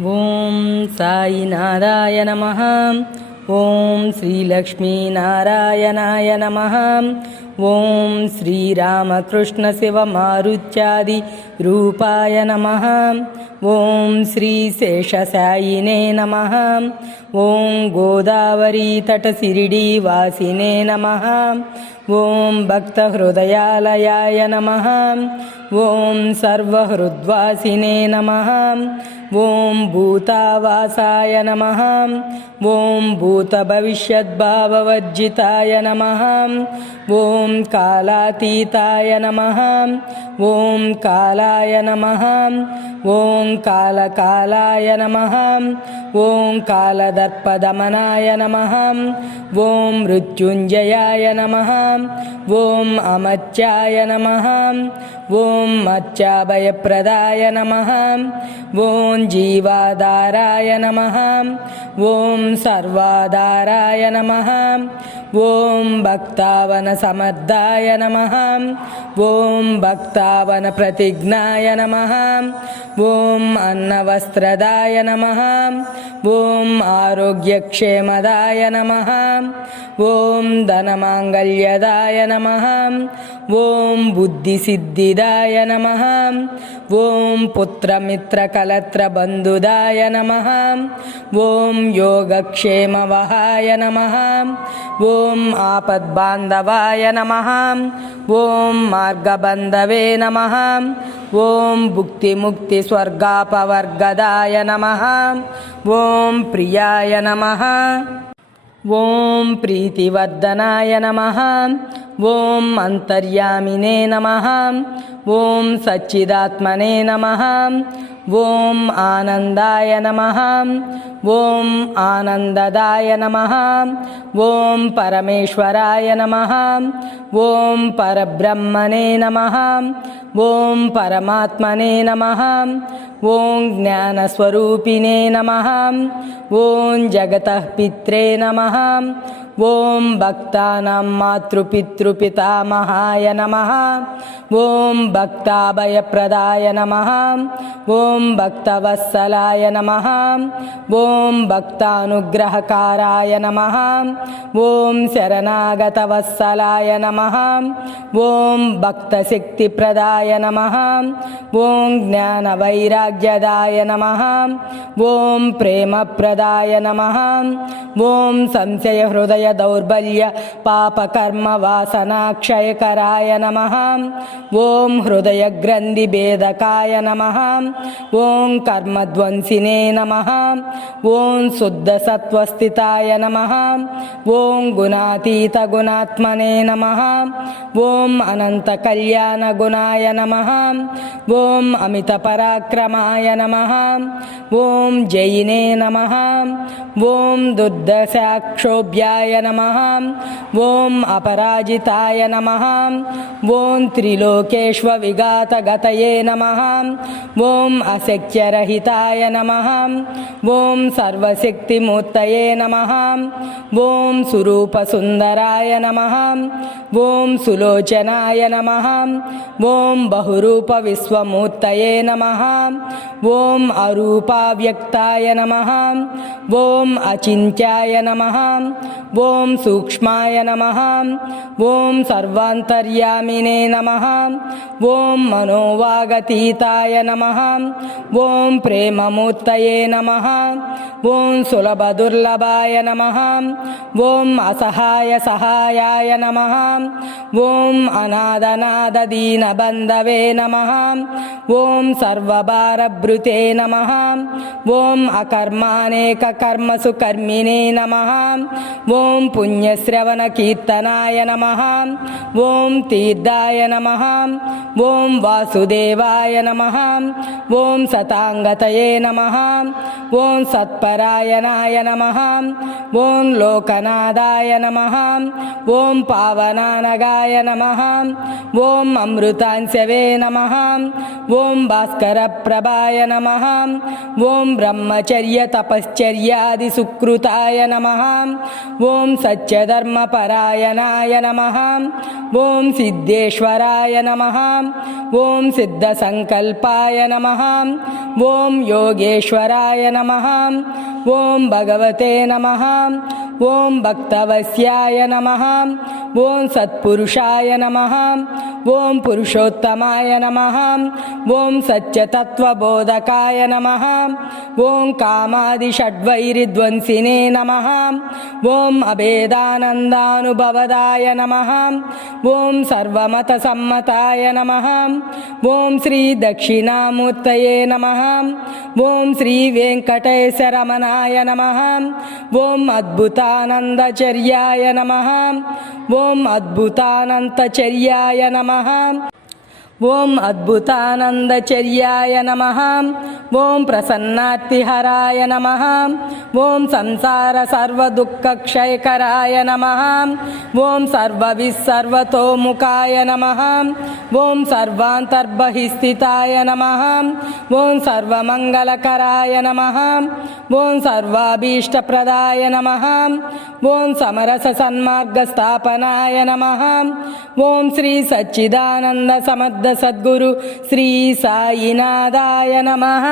ఓం సాయినాథాయ నమః. ఓం శ్రీలక్ష్మీనారాయణాయ నమః. ఓం శ్రీరామకృష్ణ శివమారుత్యాది రూపాయ నమః. ఓం శ్రీశేషసాయినే నమః. ఓం గోదావరీ తట శిరిడీ వాసినే నమః. ఓం భక్తహృదయాలయాయ నమః. ఓం సర్వహృద్వాసినే నమః. ఓం భూతావాసాయ నమః. ఓం భూతభవిష్యద్భావవర్జితాయ నమః. ఓం కాలాతీతాయ నమః. ఓం కాలాయ నమః. ఓం కాలకాలాయ నమః. ఓం కాలదర్పదమనాయ నమః. ఓం మృత్యుంజయాయ నమః. ఓం అమర్త్యాయ నమః. ఓం మర్త్యాభయప్రదాయ నమః. ఓం జీవాధారాయ నమః. ఓం సర్వాధారాయ నమః. ఓం భక్తావన సమర్థాయ నమః. ఓం భక్తావన ప్రతిజ్ఞాయ నమః. ఓం అన్నవస్త్రదాయ నమః. ఓం ఆరోగ్యక్షేమదాయ నమః. ఓం ధనమాంగళ్యదాయ నమః. ఓం బుద్ధిసిద్ధిదాయ నమః. ఓం పుత్రమిత్రకలత్రబంధుదాయ నమః. ఓం యోగక్షేమవహాయ నమః. ఓం ఆపద్బాంధవాయ నమః. ఓం మార్గబంధవే నమః. ఓం భుక్తిముక్తి స్వర్గాపవర్గదాయ నమః. ఓం ప్రియాయ నమః. ఓం ప్రీతివర్ధనాయ నమః. ఓం అంతర్యామినే నమః. ఓం సచ్చిదాత్మనే నమః. ఓం ఆనందాయ నమః. ఓం ఆనందదాయ నమః. ఓం పరమేశ్వరాయ నమః. ఓం పరబ్రహ్మణే నమః. ఓం పరమాత్మనే నమః. ఓం జ్ఞానస్వరూపిణే నమః. ఓం జగతః పిత్రే నమః. ఓం భక్తానాం మాతృపితృపితామహాయ నమః. ఓం భక్తాభయప్రదాయ నమః. ఓం భక్తవత్సలాయ నమః. ఓం భక్తానుగ్రహకారాయ నమః. ఓం శరణాగతవత్సలాయ నమః. ఓం భక్తశక్తిప్రదాయ నమః. ఓం జ్ఞానవైరాగ్యదాయ నమః. ఓం ప్రేమప్రదాయ నమః. ఓం సంశయహృదయ దౌర్బల్య పాపకర్మ వాసనాక్షయకరాయ నమః. ఓం హృదయ గ్రంథి భేదకాయ నమః. ఓం కర్మధ్వంసినే నమః. ఓం శుద్ధ సత్వస్థితాయ నమః. ఓం గుణాతీత గుణాత్మనే నమః. ఓం అనంత కళ్యాణ గుణాయ నమః. ఓం అమిత పరాక్రమాయ నమః. ఓం జయినే నమః. ఓం దుర్దశాక్షోభ్యాయ నమః. ఓం అపరాజితాయ నమః. ఓం త్రిలోకేష్వ విఘాతగతయే నమః. ఓం అశక్యరహితాయ నమః. ఓం సర్వశక్తిమూర్తయే నమః. ఓం సురూపసుందరాయ నమః. ఓం సులోచనాయ నమః. ఓం బహురూప విశ్వమూర్తయే నమః. ఓం అరూపావ్యక్తాయ నమః. ఓం అచింత్యాయ నమః. ఓం సూక్ష్మాయ నమః. ఓం సర్వాంతర్యామినే నమః. ఓం మనోవాగతీతాయ నమః. ఓం ప్రేమమూర్తయే నమః. ఓం సులభదుర్లభాయ నమః. ఓం అసహాయ సహాయాయ నమః. ఓం అనాథనాథ దీనబంధవే నమః. ఓం సర్వభారభృతే నమః. ఓం అకర్మానేక కర్మసు కర్మిణే నమః. ఓం పుణ్యశ్రవణ కీర్తనాయ నమః. ఓం తీర్థాయ నమః. ఓం వాసుదేవాయ నమః. ఓం సతాంగతయే నమః. ఓం సత్పరాయణాయ నమః. ఓం లోకనాథాయ నమః. ఓం పావనానగాయ నమః. ఓం అమృతాంశవే నమః. ఓం భాస్కర ప్రభాయ నమః. ఓం బ్రహ్మచర్య తపశ్చర్యాది సుకృతాయ నమః. ఓం ఓం సత్యధర్మపరాయణాయ నమః ఓం సిద్ధేశ్వరాయ నమః ఓం సిద్ధసంకల్పాయ నమః ఓం యోగేశ్వరాయ నమః ఓం భగవతే నమః ఓం భక్తవశ్యాయ నమః ఓం సత్పురుషాయ నమః ఓం పురుషోత్తమాయ నమః ఓం సత్యతత్వబోధకాయ నమః ఓం కామాదిషడ్వైరిధ్వంసినే నమః ఓం అభేదానందానుభవదాయ నమః ఓం సర్వమతసమ్మతాయ నమః ఓం శ్రీ దక్షిణామూర్తయే నమః ఓం శ్రీ వెంకటేశరమణాయ నమః ఓం అద్భుతానందచర్యాయ నమః ఓం అద్భుతానందచర్యాయ నమః ఓం అద్భుతానందచర్యాయ నమః ఓం ప్రసన్నార్తిహరాయ నమః ఓం సంసార సర్వదుఃఖక్షయకరాయ నమః ఓం సర్వవిస్సర్వతోముఖాయ నమః ఓం సర్వాంతర్బహిస్థితాయ నమః ఓం సర్వమంగళకరాయ నమః ఓం సర్వాభీష్టప్రదాయ నమః ఓం సమరస సన్మార్గస్థాపనాయ నమః ఓం శ్రీ సచ్చిదానంద సమర్థ సద్గురు శ్రీ సాయినాథాయ నమః.